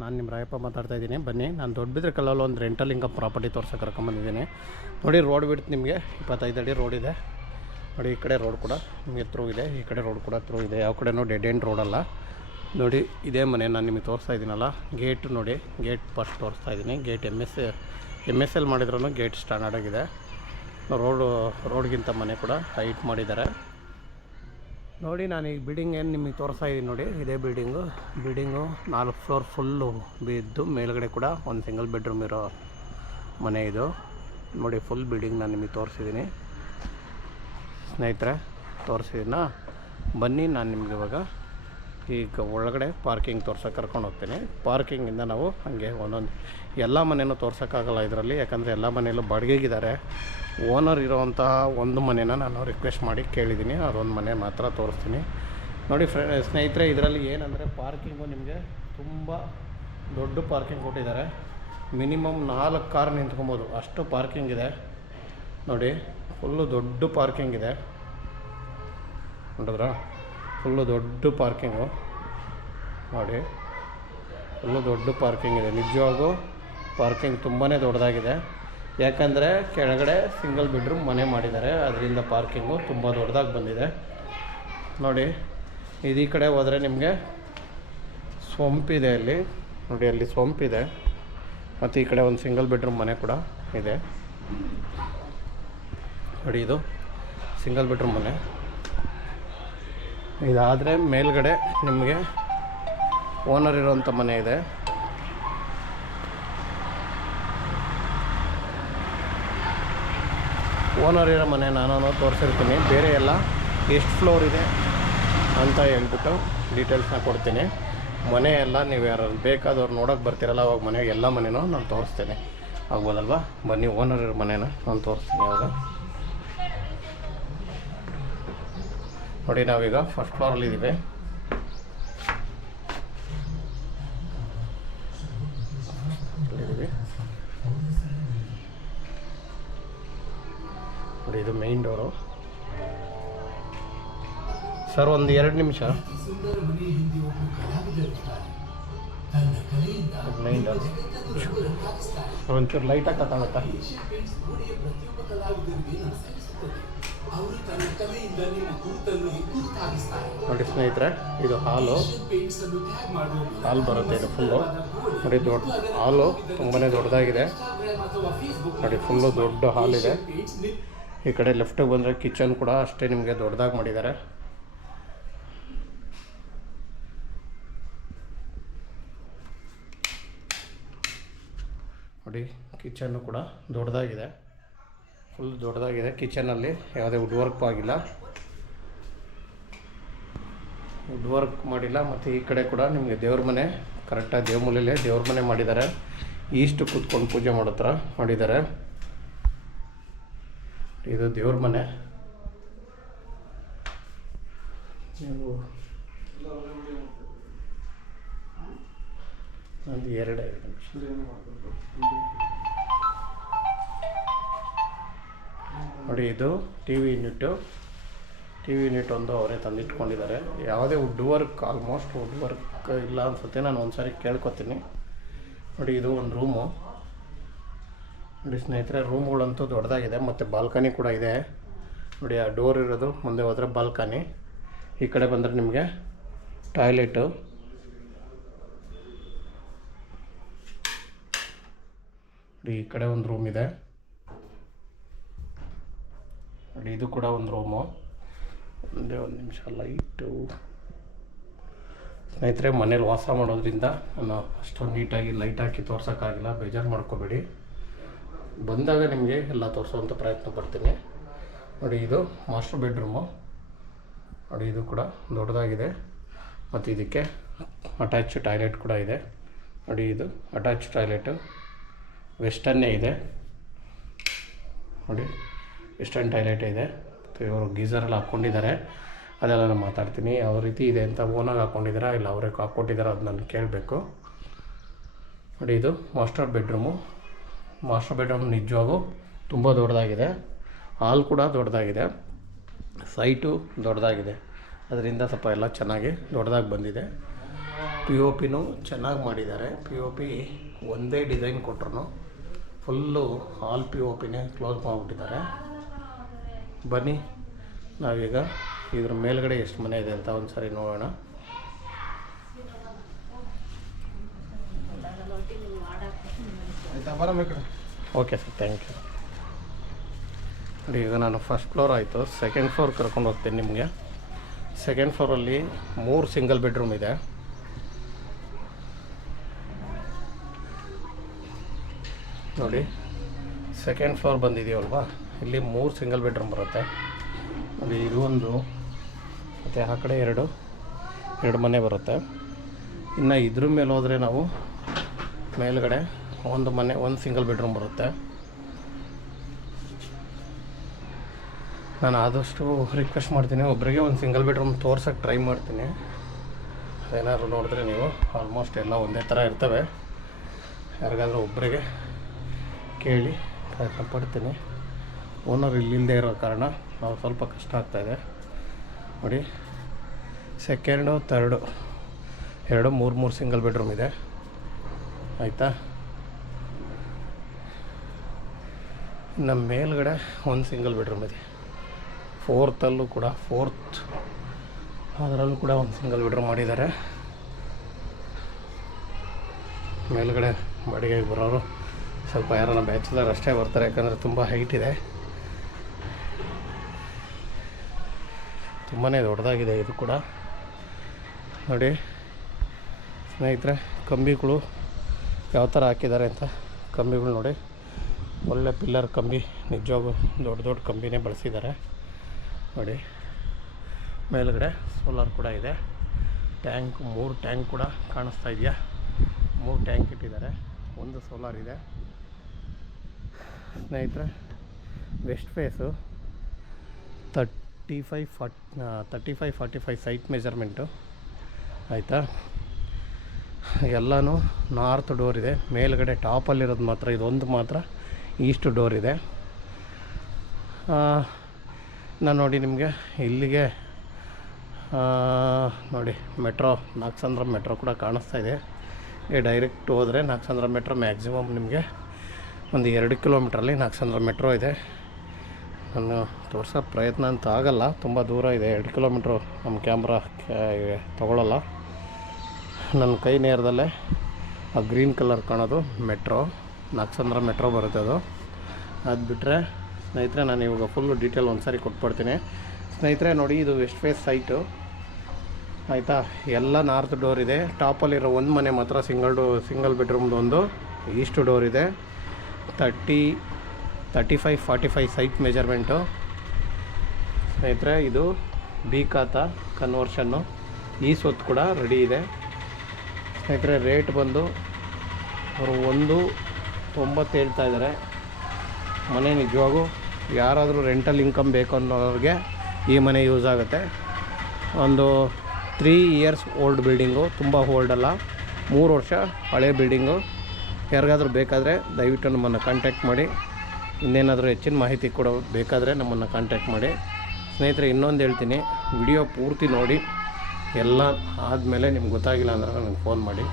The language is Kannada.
ನಾನು ನಿಮ್ಮ ರಾಯಪ್ಪ ಮಾತಾಡ್ತಾ ಇದ್ದೀನಿ. ಬನ್ನಿ, ನಾನು ದೊಡ್ಡಬಿದ್ರೆ ಕಲ್ಲಲ್ಲಿ ಒಂದು ರೆಂಟಲ್ ಇನ್ಕಮ್ ಪ್ರಾಪರ್ಟಿ ತೋರ್ಸೋಕೆ ಕರ್ಕೊಂಬಂದಿದ್ದೀನಿ. ನೋಡಿ, ರೋಡ್ ಬಿಡ್ತು ನಿಮಗೆ 25 ಅಡಿ ರೋಡ್ ಇದೆ. ನೋಡಿ, ಈ ಕಡೆ ರೋಡ್ ಕೂಡ ನಿಮಗೆ ಥ್ರೂ ಇದೆ, ಈ ಕಡೆ ರೋಡ್ ಕೂಡ ಥ್ರೂ ಇದೆ. ಯಾವ ಕಡೆನೂ ಡೆಡ್ ಎಂಡ್ ರೋಡಲ್ಲ. ನೋಡಿ, ಇದೇ ಮನೆ ನಾನು ನಿಮಗೆ ತೋರಿಸ್ತಾ ಇದ್ದೀನಲ್ಲ, ಗೇಟ್ ನೋಡಿ, ಗೇಟ್ ಫಸ್ಟ್ ತೋರಿಸ್ತಾ ಇದ್ದೀನಿ. ಗೇಟ್ ಎಮ್ ಎಸ್ ಎಲ್ ಮಾಡಿದ್ರೂ ಗೇಟ್ ಸ್ಟ್ಯಾಂಡರ್ಡ್ ಆಗಿದೆ. ರೋಡ್ಗಿಂತ ಮನೆ ಕೂಡ ಹೈಟ್ ಮಾಡಿದ್ದಾರೆ. ನೋಡಿ, ನಾನು ಈ ಬಿಲ್ಡಿಂಗ್ ಏನು ನಿಮಗೆ ತೋರಿಸ್ತಾ ಇದ್ದೀನಿ. ನೋಡಿ, ಇದೇ ಬಿಲ್ಡಿಂಗು 4 ಫ್ಲೋರ್ ಫುಲ್ಲು ಬಿದ್ದು, ಮೇಲ್ಗಡೆ ಕೂಡ ಒಂದು ಸಿಂಗಲ್ ಬೆಡ್ರೂಮ್ ಇರೋ ಮನೆ ಇದು. ನೋಡಿ, ಫುಲ್ ಬಿಲ್ಡಿಂಗ್ ನಾನು ನಿಮಗೆ ತೋರಿಸಿದ್ದೀನಿ ಸ್ನೇಹಿತರೆ. ತೋರಿಸಿದ್ದೀನ. ಬನ್ನಿ, ನಾನು ನಿಮಗೆ ಇವಾಗ ಈಗ ಒಳಗಡೆ ಪಾರ್ಕಿಂಗ್ ತೋರ್ಸೋಕೆ ಕರ್ಕೊಂಡು ಹೋಗ್ತೀನಿ. ಪಾರ್ಕಿಂಗಿಂದ ನಾವು ಹಾಗೆ ಒಂದೊಂದು ಎಲ್ಲ ಮನೆಯೂ ತೋರ್ಸೋಕ್ಕಾಗಲ್ಲ ಇದರಲ್ಲಿ, ಯಾಕಂದರೆ ಎಲ್ಲ ಮನೆಯಲ್ಲೂ ಬಾಡಿಗೆಗಿದ್ದಾರೆ. ಓನರ್ ಇರೋವಂತಹ ಒಂದು ಮನೆನ ನಾನು ರಿಕ್ವೆಸ್ಟ್ ಮಾಡಿ ಕೇಳಿದ್ದೀನಿ, ಅದೊಂದು ಮನೆ ಮಾತ್ರ ತೋರಿಸ್ತೀನಿ. ನೋಡಿ ಸ್ನೇಹಿತರೆ, ಇದರಲ್ಲಿ ಏನಂದರೆ ಪಾರ್ಕಿಂಗು ನಿಮಗೆ ತುಂಬ ದೊಡ್ಡ ಪಾರ್ಕಿಂಗ್ ಕೊಟ್ಟಿದ್ದಾರೆ. ಮಿನಿಮಮ್ 4 ಕಾರ್ ನಿಂತ್ಕೊಬೋದು, ಅಷ್ಟು ಪಾರ್ಕಿಂಗ್ ಇದೆ. ನೋಡಿ, ಫುಲ್ಲು ದೊಡ್ಡ ಪಾರ್ಕಿಂಗ್ ಇದೆ. ನೋಡಿದ್ರಾ, ಫುಲ್ಲು ದೊಡ್ಡ ಪಾರ್ಕಿಂಗು. ನೋಡಿ, ಫುಲ್ಲು ದೊಡ್ಡ ಪಾರ್ಕಿಂಗ್ ಇದೆ. ನಿಜವಾಗೂ ಪಾರ್ಕಿಂಗ್ ತುಂಬಾ ದೊಡ್ಡದಾಗಿದೆ. ಯಾಕಂದರೆ ಕೆಳಗಡೆ ಸಿಂಗಲ್ ಬೆಡ್ರೂಮ್ ಮನೆ ಮಾಡಿದ್ದಾರೆ, ಅದರಿಂದ ಪಾರ್ಕಿಂಗು ತುಂಬ ದೊಡ್ಡದಾಗಿ ಬಂದಿದೆ. ನೋಡಿ, ಈ ಕಡೆ ಹೋದರೆ ನಿಮಗೆ ಸೊಂಪಿದೆ. ಅಲ್ಲಿ ನೋಡಿ, ಅಲ್ಲಿ ಸೊಂಪಿದೆ. ಮತ್ತು ಈ ಕಡೆ ಒಂದು ಸಿಂಗಲ್ ಬೆಡ್ರೂಮ್ ಮನೆ ಕೂಡ ಇದೆ. ನೋಡಿ, ಇದು ಸಿಂಗಲ್ ಬೆಡ್ರೂಮ್ ಮನೆ. ಇದಾದರೆ ಮೇಲ್ಗಡೆ ನಿಮಗೆ ಓನರ್ ಇರೋವಂಥ ಮನೆ ಇದೆ. ಓನರ್ ಇರೋ ಮನೆ ನಾನು ತೋರಿಸಿರ್ತೀನಿ. ಬೇರೆ ಎಲ್ಲ ಎಷ್ಟು ಫ್ಲೋರ್ ಇದೆ ಅಂತ ಹೇಳ್ಬಿಟ್ಟು ಡೀಟೇಲ್ಸ್ನ ಕೊಡ್ತೀನಿ. ಮನೆ ಎಲ್ಲ ನೀವು ಯಾರು ಬೇಕಾದವ್ರು ನೋಡೋಕೆ ಬರ್ತೀರಲ್ಲ, ಅವಾಗ ಮನೆ ಎಲ್ಲ ಮನೆಯೂ ನಾನು ತೋರಿಸ್ತೇನೆ, ಆಗ್ಬೋದಲ್ವಾ? ಬನ್ನಿ, ಓನರ್ ಇರೋ ಮನೇನ ನಾನು ತೋರಿಸ್ತೀನಿ ಅವಾಗ. ನೋಡಿ, ನಾವೀಗ ಫಸ್ಟ್ ಫ್ಲೋರಲ್ಲಿದ್ದೀವಿ. ನೋಡಿ, ಇದು ಮೇನ್ ಡೋರು. ಸರ್, ಒಂದು 2 ನಿಮಿಷ. ಮೇನ್ ಡೋರ್ ಒಂಚೂರು ಲೈಟಾಗಿ ಕತ್ತಾಗುತ್ತಾ? ನೋಡಿ ಸ್ನೇಹಿತರೆ, ಇದು ಹಾಲು ಬರುತ್ತೆ. ಇದು ಫುಲ್ಲು ನೋಡಿ, ದೊಡ್ಡ ಹಾಲು, ತುಂಬಾ ದೊಡ್ಡದಾಗಿದೆ. ನೋಡಿ, ಫುಲ್ಲು ದೊಡ್ಡ ಹಾಲಿದೆ. ಈ ಕಡೆ ಲೆಫ್ಟಿಗೆ ಬಂದರೆ ಕಿಚನ್ ಕೂಡ ಅಷ್ಟೇ ನಿಮಗೆ ದೊಡ್ಡದಾಗಿ ಮಾಡಿದ್ದಾರೆ. ನೋಡಿ, ಕಿಚನ್ನು ಕೂಡ ದೊಡ್ಡದಾಗಿದೆ, ಫುಲ್ ದೊಡ್ಡದಾಗಿದೆ. ಕಿಚನಲ್ಲಿ ಯಾವುದೇ ವುಡ್ ವರ್ಕ್ ಆಗಿಲ್ಲ, ವುಡ್ ವರ್ಕ್ ಮಾಡಿಲ್ಲ. ಮತ್ತು ಈ ಕಡೆ ಕೂಡ ನಿಮಗೆ ದೇವ್ರ ಮನೆ, ಕರೆಕ್ಟಾಗಿ ದೇವಮೂಲೆಯಲ್ಲೇ ದೇವ್ರ ಮನೆ ಮಾಡಿದ್ದಾರೆ. ಈಸ್ಟ್ ಕೂತ್ಕೊಂಡು ಪೂಜೆ ಮಾಡೋ ಥರ ಮಾಡಿದ್ದಾರೆ. ಇದು ದೇವ್ರ ಮನೆ. ಒಂದು 2 ನೋಡಿ, ಇದು ಟಿ ವಿ ಯೂನಿಟ್ ಒಂದು ಅವರೇ ತಂದಿಟ್ಕೊಂಡಿದ್ದಾರೆ. ಯಾವುದೇ wood work, almost wood work ಇಲ್ಲ ಅನ್ಸುತ್ತೆ. ನಾನು ಒಂದು ಸಾರಿ ಕೇಳ್ಕೊತೀನಿ. ನೋಡಿ, ಇದು ಒಂದು ರೂಮು. ನೋಡಿ ಸ್ನೇಹಿತರೆ, ರೂಮ್ಗಳಂತೂ ದೊಡ್ಡದಾಗಿದೆ. ಮತ್ತು ಬಾಲ್ಕನಿ ಕೂಡ ಇದೆ. ನೋಡಿ, ಆ ಡೋರ್ ಇರೋದು ಮುಂದೆ ಹೋದರೆ ಬಾಲ್ಕನಿ. ಈ ಕಡೆ ಬಂದರೆ ನಿಮಗೆ ಟಾಯ್ಲೆಟು. ನೋಡಿ, ಈ ಕಡೆ ಒಂದು ರೂಮ್ ಇದೆ. ನೋಡಿ, ಇದು ಕೂಡ ಒಂದು ರೂಮು. ಒಂದೇ ಒಂದು ನಿಮಿಷ, ಲೈಟು. ಸ್ನೇಹಿತರೆ, ಮನೇಲಿ ವಾಸ ಮಾಡೋದ್ರಿಂದ ನಾನು ಅಷ್ಟೊಂದು ನೀಟಾಗಿ ಲೈಟ್ ಹಾಕಿ ತೋರ್ಸೋಕ್ಕಾಗಿಲ್ಲ, ಬೇಜಾರು ಮಾಡ್ಕೋಬೇಡಿ. ಬಂದಾಗ ನಿಮಗೆ ಎಲ್ಲ ತೋರಿಸೋವಂಥ ಪ್ರಯತ್ನ ಪಡ್ತೀನಿ. ನೋಡಿ, ಇದು ಮಾಸ್ಟರ್ ಬೆಡ್ರೂಮು. ನೋಡಿ, ಇದು ಕೂಡ ದೊಡ್ಡದಾಗಿದೆ. ಮತ್ತು ಇದಕ್ಕೆ ಅಟ್ಯಾಚ್ ಟಾಯ್ಲೆಟ್ ಕೂಡ ಇದೆ. ನೋಡಿ, ಇದು ಅಟ್ಯಾಚ್ ಟಾಯ್ಲೆಟು, ವೆಸ್ಟರ್ನೇ ಇದೆ. ನೋಡಿ, ವೆಸ್ಟರ್ನ್ ಟಾಯ್ಲೆಟ್ ಇದೆ. ಮತ್ತು ಇವರು ಗೀಝರೆಲ್ಲ ಹಾಕ್ಕೊಂಡಿದ್ದಾರೆ, ಅದೆಲ್ಲ ನಾನು ಮಾತಾಡ್ತೀನಿ. ಯಾವ ರೀತಿ ಇದೆ ಅಂತ ಓನಾಗಿ ಹಾಕ್ಕೊಂಡಿದ್ದೀರಾ ಇಲ್ಲ ಅವರೇ ಹಾಕ್ಕೊಟ್ಟಿದ್ದಾರೆ, ಅದು ನಾನು ಕೇಳಬೇಕು. ನೋಡಿ, ಇದು ಮಾಸ್ಟರ್ ಬೆಡ್ರೂಮು. ಮಾಸ್ಟರ್ ಬೆಡ್ರೂಮ್ ನಿಜವಾಗೂ ತುಂಬ ದೊಡ್ಡದಾಗಿದೆ. ಹಾಲ್ ಕೂಡ ದೊಡ್ಡದಾಗಿದೆ, ಸೈಟು ದೊಡ್ಡದಾಗಿದೆ. ಅದರಿಂದ ಸ್ವಲ್ಪ ಎಲ್ಲ ಚೆನ್ನಾಗಿ ದೊಡ್ಡದಾಗಿ ಬಂದಿದೆ. ಪಿ ಒ ಪಿನೂ ಚೆನ್ನಾಗಿ ಮಾಡಿದ್ದಾರೆ. ಪಿ ಒ ಪಿ ಒಂದೇ ಡಿಸೈನ್ ಕೊಟ್ಟರು, ಫುಲ್ಲು ಆಲ್ ಪಿ ಒ ಪಿನೇ ಕ್ಲೋಸ್ ಮಾಡಿಬಿಟ್ಟಿದ್ದಾರೆ. ಬನ್ನಿ ನಾವೀಗ ಇದ್ರ ಮೇಲ್ಗಡೆ ಎಷ್ಟು ಮನೆ ಇದೆ ಅಂತ ಒಂದು ಸಾರಿ ನೋಡೋಣ. Okay sir, thank you. ನೋಡಿ, ಈಗ ನಾನು ಫಸ್ಟ್ ಫ್ಲೋರ್ ಆಯಿತು, ಸೆಕೆಂಡ್ ಫ್ಲೋರ್ ಕರ್ಕೊಂಡು ಹೋಗ್ತೀನಿ ನಿಮಗೆ. ಸೆಕೆಂಡ್ ಫ್ಲೋರಲ್ಲಿ 3 ಸಿಂಗಲ್ ಬೆಡ್ರೂಮ್ ಇದೆ. ನೋಡಿ, ಸೆಕೆಂಡ್ ಫ್ಲೋರ್ ಬಂದಿದೆಯಲ್ವಾ, ಇಲ್ಲಿ 3 ಸಿಂಗಲ್ ಬೆಡ್ರೂಮ್ ಬರುತ್ತೆ. ನೋಡಿ, ಇದು ಒಂದು, ಮತ್ತು ಆ ಕಡೆ ಎರಡು ಮನೆ ಬರುತ್ತೆ. ಇನ್ನು ಇದ್ರ ಮೇಲೆ ಹೋದರೆ ನಾವು ಮೇಲ್ಗಡೆ ಒಂದು ಮನೆ, ಒಂದು ಸಿಂಗಲ್ ಬೆಡ್ರೂಮ್ ಬರುತ್ತೆ. ನಾನು ಆದಷ್ಟು ರಿಕ್ವೆಸ್ಟ್ ಮಾಡ್ತೀನಿ, ಒಬ್ಬರಿಗೆ ಒಂದು ಸಿಂಗಲ್ ಬೆಡ್ರೂಮ್ ತೋರ್ಸೋಕ್ಕೆ ಟ್ರೈ ಮಾಡ್ತೀನಿ. ಏನಾದ್ರು ನೋಡಿದ್ರೆ ನೀವು ಆಲ್ಮೋಸ್ಟ್ ಎಲ್ಲ ಒಂದೇ ಥರ ಇರ್ತವೆ. ಯಾರಿಗಾದ್ರೂ ಒಬ್ಬರಿಗೆ ಕೇಳಿ ಪ್ರಯತ್ನ ಪಡ್ತೀನಿ. ಓನರ್ ಇಲ್ಲಿಲ್ಲದೆ ಇರೋ ಕಾರಣ ನಾವು ಸ್ವಲ್ಪ ಕಷ್ಟ ಆಗ್ತಾಯಿದೆ. ನೋಡಿ, ಸೆಕೆಂಡು, ಥರ್ಡು 3 ಸಿಂಗಲ್ ಬೆಡ್ರೂಮ್ ಇದೆ, ಆಯಿತಾ. ನಮ್ಮ ಮೇಲ್ಗಡೆ ಒಂದು ಸಿಂಗಲ್ ಬೆಡ್ರೂಮ್ ಇದೆ. ಫೋರ್ತಲ್ಲೂ ಕೂಡ ಅದರಲ್ಲೂ ಕೂಡ ಒಂದು ಸಿಂಗಲ್ ಬೆಡ್ರೂಮ್ ಮಾಡಿದ್ದಾರೆ. ಮೇಲ್ಗಡೆ ಬಾಡಿಗೆಗೆ ಬರೋರು ಸ್ವಲ್ಪ ಯಾರನ್ನ ಬ್ಯಾಚುಲರ್ ಅಷ್ಟೇ ಬರ್ತಾರೆ, ಯಾಕಂದರೆ ತುಂಬ ಹೈಟ್ ಇದೆ, ತುಂಬಾ ದೊಡ್ಡದಾಗಿದೆ ಇದು ಕೂಡ. ನೋಡಿ ಸ್ನೇಹಿತರೆ, ಕಂಬಿಗಳು ಯಾವ ಥರ ಹಾಕಿದ್ದಾರೆ ಅಂತ. ಕಂಬಿಗಳು ನೋಡಿ, ಒಳ್ಳೆ ಪಿಲ್ಲರ್ ಕಂಬಿ, ನಿಜವಾಗೂ ದೊಡ್ಡ ಕಂಬಿನೇ ಬಳಸಿದ್ದಾರೆ. ನೋಡಿ, ಮೇಲ್ಗಡೆ ಸೋಲಾರ್ ಕೂಡ ಇದೆ. ಟ್ಯಾಂಕ್ 3 ಟ್ಯಾಂಕ್ ಕೂಡ ಕಾಣಿಸ್ತಾ ಇದೆಯಾ, 3 ಟ್ಯಾಂಕ್ ಇಟ್ಟಿದ್ದಾರೆ, ಒಂದು ಸೋಲಾರ್ ಇದೆ. ಸ್ನೇಹಿತರೆ, ವೆಸ್ಟ್ ಫೇಸು 35-45 ಸೈಟ್ ಮೆಜರ್ಮೆಂಟು, ಆಯಿತಾ. ಎಲ್ಲನೂ ನಾರ್ತ್ ಡೋರ್ ಇದೆ. ಮೇಲ್ಗಡೆ ಟಾಪಲ್ಲಿರೋದು ಮಾತ್ರ ಇದೊಂದು ಮಾತ್ರ ಈಸ್ಟ್ ಡೋರ್ ಇದೆ. ನಾನು ನೋಡಿ ನಿಮಗೆ ಇಲ್ಲಿಗೆ ನೋಡಿ ಮೆಟ್ರೋ, ನಾಗಸಂದ್ರ ಮೆಟ್ರೋ ಕೂಡ ಕಾಣಿಸ್ತಾ ಇದೆ. ಡೈರೆಕ್ಟ್ ಹೋದರೆ ನಾಗಸಂದ್ರ ಮೆಟ್ರೋ ಮ್ಯಾಕ್ಸಿಮಮ್ ನಿಮಗೆ ಒಂದು 2 ಕಿಲೋಮೀಟ್ರಲ್ಲಿ ನಾಗಸಂದ್ರ ಮೆಟ್ರೋ ಇದೆ. ನಾನು ತೋರ್ಸೋ ಪ್ರಯತ್ನ ಅಂತ ಆಗಲ್ಲ, ತುಂಬ ದೂರ ಇದೆ, 2 ಕಿಲೋಮೀಟ್ರು ನಮ್ಮ ಕ್ಯಾಮ್ರಾ ತೊಗೊಳ್ಳಲ್ಲ. ನನ್ನ ಕೈ ನೇರದಲ್ಲೇ ಆ ಗ್ರೀನ್ ಕಲರ್ ಕಾಣೋದು ಮೆಟ್ರೋ, ನಾಗಸಂದ್ರ ಮೆಟ್ರೋ ಬರುತ್ತೆ ಅದು. ಅದು ಬಿಟ್ಟರೆ ಸ್ನೇಹಿತರೆ, ನಾನು ಇವಾಗ ಫುಲ್ಲು ಡೀಟೇಲ್ ಒಂದು ಸಾರಿ ಕೊಟ್ಬಿಡ್ತೀನಿ. ಸ್ನೇಹಿತರೆ ನೋಡಿ, ಇದು ವೆಸ್ಟ್ ಫೇಸ್ ಸೈಟು, ಆಯಿತಾ. ಎಲ್ಲ ನಾರ್ತ್ ಡೋರ್ ಇದೆ. ಟಾಪಲ್ಲಿರೋ ಒಂದು ಮನೆ ಮಾತ್ರ ಸಿಂಗಲ್ ಬೆಡ್ರೂಮ್ದು ಒಂದು ಈಸ್ಟ್ ಡೋರ್ ಇದೆ. 35-45 ಸೈಟ್ ಮೆಜರ್ಮೆಂಟು ಸ್ನೇಹಿತರೆ. ಇದು ಬಿ ಖಾತಾ ಕನ್ವರ್ಷನ್ನು, ಈ ಸ್ವತ್ತು ಕೂಡ ರೆಡಿ ಇದೆ ಸ್ನೇಹಿತರೆ. ರೇಟ್ ಬಂದು ಅವರು 1.90 ಹೇಳ್ತಾ ಇದ್ದಾರೆ. ಮನೆ ನಿಜವಾಗೂ ಯಾರಾದರೂ ರೆಂಟಲ್ ಇನ್ಕಮ್ ಬೇಕು ಅನ್ನೋರಿಗೆ ಈ ಮನೆ ಯೂಸ್ ಆಗುತ್ತೆ. ಒಂದು 3 ಇಯರ್ಸ್ ಓಲ್ಡ್ ಬಿಲ್ಡಿಂಗು, ತುಂಬ ಓಲ್ಡ್ ಅಲ್ಲ, 3 ವರ್ಷ ಹಳೆ ಬಿಲ್ಡಿಂಗು. ಯಾರಿಗಾದ್ರೂ ಬೇಕಾದರೆ ದಯವಿಟ್ಟು ನಮ್ಮನ್ನು ಕಾಂಟ್ಯಾಕ್ಟ್ ಮಾಡಿ. ಇನ್ನೇನಾದರೂ ಹೆಚ್ಚಿನ ಮಾಹಿತಿ ಕೂಡ ಬೇಕಾದರೆ ನಮ್ಮನ್ನು ಕಾಂಟ್ಯಾಕ್ಟ್ ಮಾಡಿ ಸ್ನೇಹಿತರೆ. ಇನ್ನೊಂದು ಹೇಳ್ತೀನಿ, ವಿಡಿಯೋ ಪೂರ್ತಿ ನೋಡಿ, ಎಲ್ಲ ಆದಮೇಲೆ ನಿಮ್ಗೆ ಗೊತ್ತಾಗಿಲ್ಲ ಅಂದರೆ ನನಗೆ ಫೋನ್ ಮಾಡಿ.